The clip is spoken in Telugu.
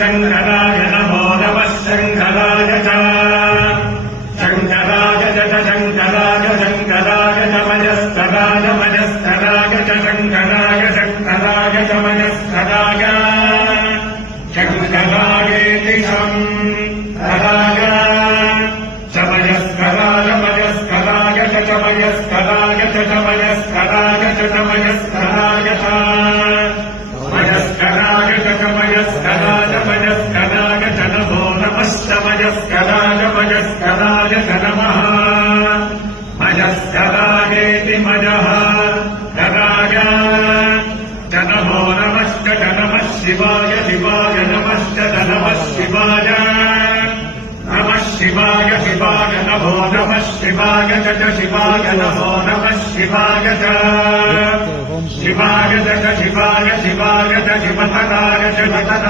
शङ्कराय नमो नमः शङ्कराय च शङ्कराय च च शङ्कराय शङ्कराय च मयस्कराय मयस्कराय च शङ्कराय शङ्कराय च मयस्कराय शङ्करायेति शङ्कराय च मयस्कराय मयस्कराय च च मयस्कराय च च मयस्कराय च च मयस्कराय డగాజేతి మజః డగాజ డగభో నమశ్చ నమ శివాయ శివాయ నమశ్చ నమ శివాయ నమ శివాయ శివాయ నభో నమ శివాయ చ శివాయ నభో నమ శివాయ చ శివాయ చ శివాయ శివాయ చ శివతకాయ చ